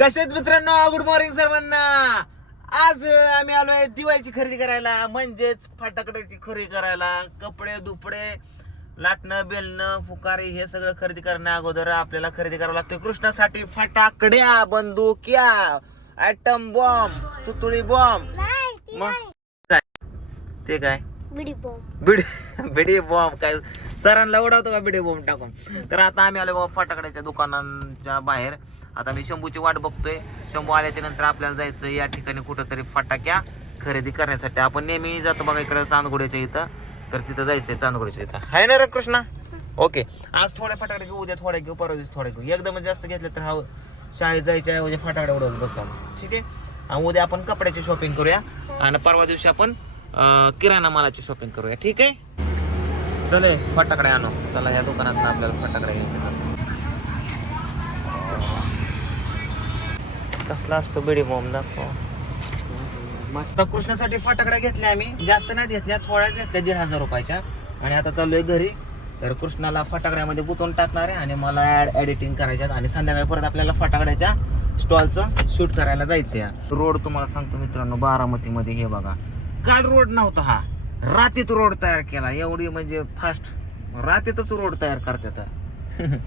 कसे आहेत मित्रांनो? गुड मॉर्निंग सर्वांना. आज आम्ही आलोय दिवाळीची खरेदी करायला म्हणजेच फटाकड्याची खरेदी करायला. कपडे धुपडे लाटणं बेलणं फुकारे हे सगळं खरेदी करण्या अगोदर आपल्याला खरेदी करावं लागतं कृष्णासाठी फटाकड्या बंदुक्या ऍटम बॉम्ब सुतुळी बॉम्ब मग काय? ते काय? बिडी बॉम्ब बिडी बिडी बॉम्ब काय? सरांना उडवतो का बिडी बॉम्ब टाकून? तर आता आम्ही आलो बाबा फटाकड्याच्या दुकानांच्या बाहेर. आता मी शंभूची वाट बघतोय. शंभू आल्याच्यानंतर आपल्याला जायचं या ठिकाणी कुठंतरी फटाक्या खरेदी करण्यासाठी. आपण नेहमी जातो बघा इकडे चांदगुड्याच्या इथं. तर तिथं जायचंय चांदगुड्याच्या इथं. आहे ना रे कृष्णा ओके. आज थोड्या फटाकडे घेऊ उद्या थोड्या घेऊ परवा दिवशी थोड्या घेऊ. एकदम जास्त घेतले तर हा शाळेत जायच्या ऐवजी फटाकडे उडवत बसा ठीक आहे? आणि उद्या आपण कपड्याची शॉपिंग करूया. आणि परवा दिवशी आपण किराणा मालाची शॉपिंग करूया. ठीक आहे? चले फटाकडे आणू. चला या दुकानात आपल्याला फटाकडे घ्यायचे. कसला असतो बिडी बॉम्ब दाखव. आता कृष्णासाठी फटाकड्या घेतल्या आम्ही. जास्त नाही घेतल्या थोड्याच घेतल्या दीड हजार रुपयाच्या. आणि आता चाललोय घरी. तर कृष्णाला फटाकड्यामध्ये गुंतवून टाकणार आहे आणि मला ऍड एडिटिंग करायच्यात आणि संध्याकाळी परत आपल्याला फटाकड्याच्या स्टॉलचं शूट करायला जायचंय. रोड तुम्हाला सांगतो मित्रांनो बारामतीमध्ये हे बघा. काल रोड नव्हता हा. रात्रीत रोड तयार केला. एवढी म्हणजे फास्ट रात्रीतच रोड तयार करतात.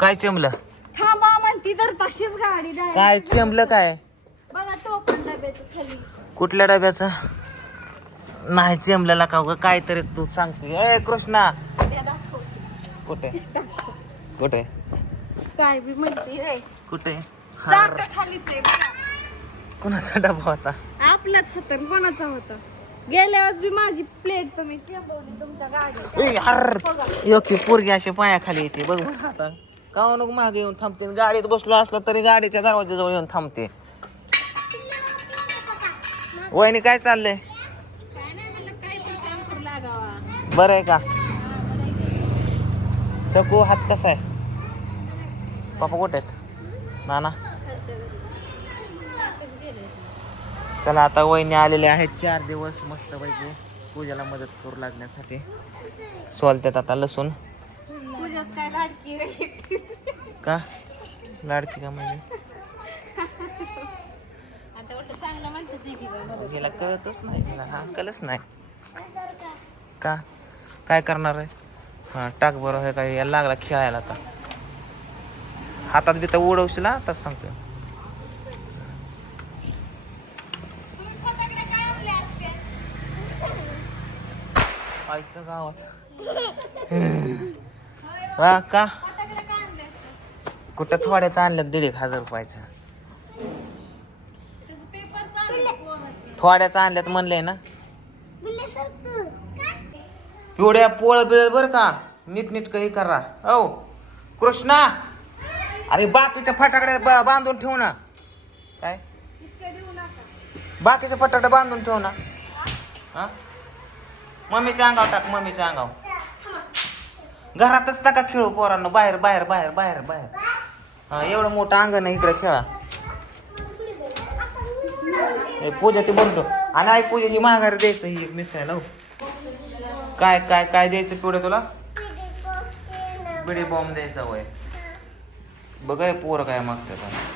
काय चमलं? थांबा म्हणती तर तशीच गाडी काय चमलं काय? बघा तो पण डब्याचं खाली. कुठल्या डब्याचं? नाही चेंबलेला का उगा काहीतरी तू सांगते ए कृष्णा. कुठे? कुठे? काय बी म्हणते. कुठे? चाक खालीच आहे बघा. कुणाचा डबा होता? आपलाच होता आणि कोणाचा होता? गेल्या वेळेस बी माझी प्लेट तुम्ही चेपवली तुमच्या गाडीत. ए, यार बघा. योग्य पोरगी अशी पायाखाली येते बघ बरं आता. का नको मागे येऊन थांबते? गाडीत बसलो असलो तरी गाडीच्या दरवाजाजवळ येऊन थांबते. वहिनी काय चाललंय? बरं आहे का? चकू हात कसा आहे? पापा कुठे आहेत? नाना? चला आता वहिनी आलेले आहेत चार दिवस मस्त पैकी पूजाला मदत करू लागण्यासाठी. सोलत्यात आता लसूण. तुझ्याच काय लाडकी. का? लाडकी का म्हणजे? कळतच नाही हिला हा कळच नाही. का? काय करणार आहे? हा टाक बरं हे काय याला लागला खेळायला आता. हातात बी तर उडवशील हा तसं सांगतोय. आईच्या गावात. हा का? कुठं थोड्याच आणल्यात दीड एक हजार पोराचं. थोड्याच आणल्यात म्हणलंय ना. पिवड्या पोळ बिळ बर का? नीट नीट काही करा. औ कृष्णा! अरे बाकीच्या फटाकड्या बा- बांधून ठेव ना. काय? बाकीच्या फटाकड्या बांधून ठेव ना. हा? मम्मीच्या अंगावर टाक मम्मीच्या अंगावर. घरातच नका खेळू पोरांनो. बाहेर बाहेर बाहेर बाहेर बाहेर. हा एवढं मोठं अंगण आहे इकडे खेळा. हे पूजा ते बोलतो आणि आई पूजाची माघारी द्यायचं ही एक मिसळायला हो. काय काय काय द्यायचं पिवडे तुला? बिडी बॉम्ब द्यायचा वय. बघ पोरं काय मागतात. आता.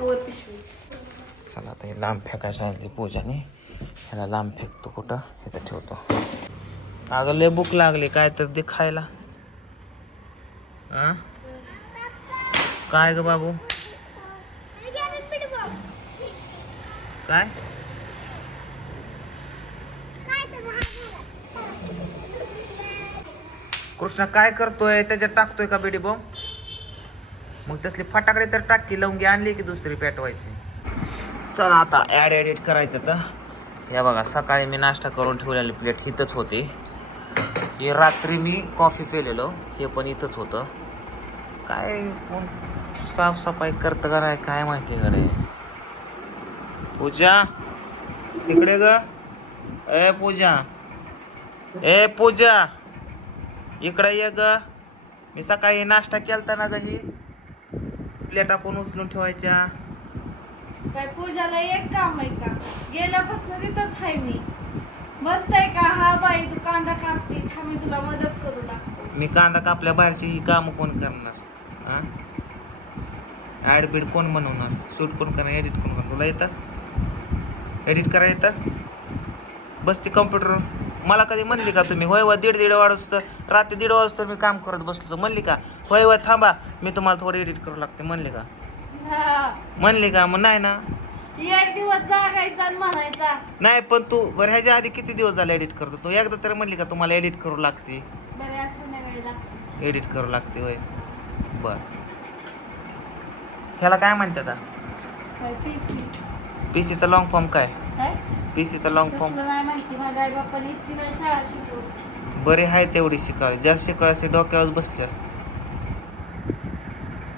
वर पिशवी चला आता हे लांब फेकायला सांगितली पूजाने. ह्याला लांब फेकतो कुठं? इथं ठेवतो. अगं लय भूक लागली काय तर दे खायला. आ? काय ग बाबू? काय? कृष्णा काय करतोय? त्याच्यात टाकतोय का बिडी बॉम्ब? मग तसली फटाकडे तर टाकी लवंगी आणली की दुसरी पेटवायची. चला आता ॲड एडिट करायचं तर. या बघा सकाळी मी नाश्ता करून ठेवलेली प्लेट हिथंच होती. हे रात्री मी कॉफी पेलेलो. हे पण इथंच होतं. काय कोण साफसफाई करतं का नाही काय माहिती कडे पूजा इकडे ग. ए पूजा. ए पूजा. इकडे ये ग. मी सकाळी नाश्ता केलता ना ग ही. प्लेटा कोण उचलून ठेवायच्या? काय पूजाला एक काम आहे का? गेल्यापासून तिथंच आहे मी. म्हणताय का हा बाई तू कांदा कापते. थांब मी तुला मदत करू लागतो मी कांदा कापल्या बाहेरची कामं कोण करणार? हा? ॲड बीड कोण बनवणार? शूट कोण करणार? एडिट कोण करणार? तुला येतं? एडिट करा येतं? बसते कम्प्युटर मला कधी म्हणली का तुम्ही? होय वा दीड दीड वाजता रात्री दीड वाजता मी काम करत बसलो तर म्हणली का? होय वा थांबा. मी तुम्हाला थोडं एडिट करू लागते. म्हणली का. म्हणली का? मग नाही ना. एक दिवस जागायचा आणि म्हणायचा. नाही पण तू बरं ह्याच्या आधी किती दिवस झाले एडिट करतो? तू एकदा तर म्हणली का तुम्हाला एडिट करू लागते? बरे असं नाही वेळ लागतो. एडिट करू लागते होय. बर. ह्याला काय म्हणतात काय पीसी पी सीचा लॉंग फॉर्म काय? काय? पी सीचा लॉंग फॉर्म तसलं नाही माहिती माझ्या आई बाप्पाने इतकी नाही शाळा शिकवली. बरे आहे तेवढी शिकाळ. जास्त शिकाळ असे डोक्यावर बसले असते.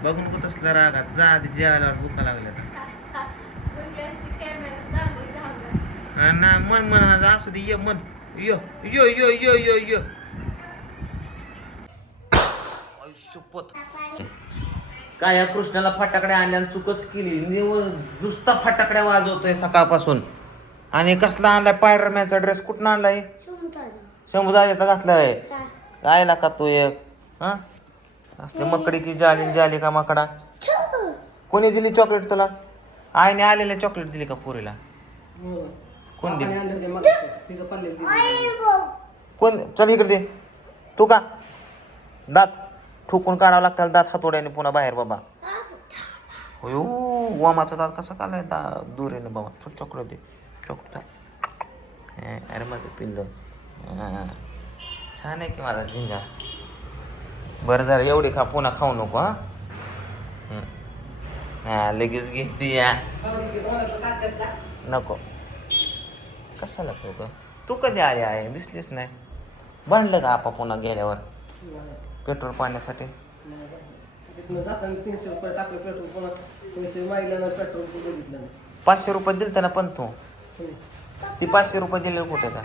बघू नको तसला रागात जा आधी जेवायला भुका लागल्या हा ना मन मन हा असू दे ये मन. यो यो यो यो यो यो. शपथ काय या कृष्णाला फटाकडे आणल्यानं चुकच केली. निव्वळ नुसता फटाकड्या वाजवतोय सकाळपासून. आणि कसला आणलाय? पायडरमॅनचा ड्रेस कुठं आणलाय? शंभूदाजाचा घातलाय. काय का तू एक? हा? असले मकडी की जाली जाली का माकडा? कोणी दिली चॉकलेट तुला? आईने आलेले चॉकलेट दिली का पुरीला? कोण दिली? कोण चल इकडे दे. तू का? दात ठोकून काढावं लागतं दात हातोड्याने पुन्हा बाहेर बाबा. होयो वामाचा दात कसा कालाय दा दूर आहे ना बाबा. थोडं चॉकलेट दे. चॉकलेट हे, अरे माझं पिल्लं. हा. छान आहे की माझा झिंगा. बरं जरा एवढी खा पुन्हा खाऊ नको हा. हं. हा लगेच घेते या. नको. कशाला चौक तू कधी आली आहे? दिसलीच नाही. भांडलं का आपा पुन्हा गेल्यावर? पेट्रोल पाण्यासाठी? तीनशे रुपये टाकलं पेट्रोल पुन्हा तीनशे मागलं ना पेट्रोल बघितलं नाही पाचशे रुपये दिलते ना पण तू? ती पाचशे रुपये दिले कुठे का?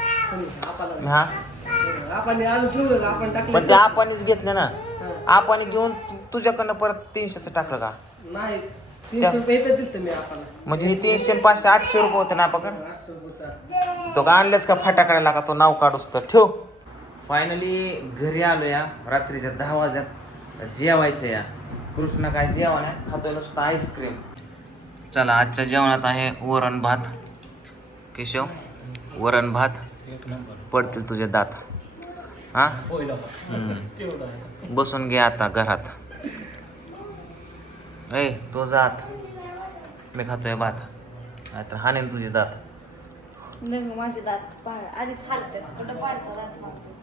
हा? आपण आणून ठेवलं का आपण पण टाकलं ते आपणच घेतलं ना. आपण घेऊन तु- तुझ्याकडनं परत तीनशेचं टाकलं का? नाही. तीनशे रुपये इथं दिलं मी आपल्याला. म्हणजे हे तीनशे आणि पाचशे आठशे रुपये होते ना आपण? आठशे रुपये तो का आणलेच का फटाकड्याला का तो नाव काढूस तर. ठेव. फायनली घरी आलो या रात्रीच्या दहा वाजल्यात. जेवायचं या कृष्णा काय जेवण आहे? खातोय नुसतं आईस्क्रीम चला आजच्या जेवणात आहे वरण भात. केशव वरण भात पडतील तुझे दात. हा. बसून घे आता घरात. ए तो जात. मी खातोय भात. आता हाणेन तुझे दात. नाही माझे दात पाड. आधीच हालते कुठं पाडतात दात माझे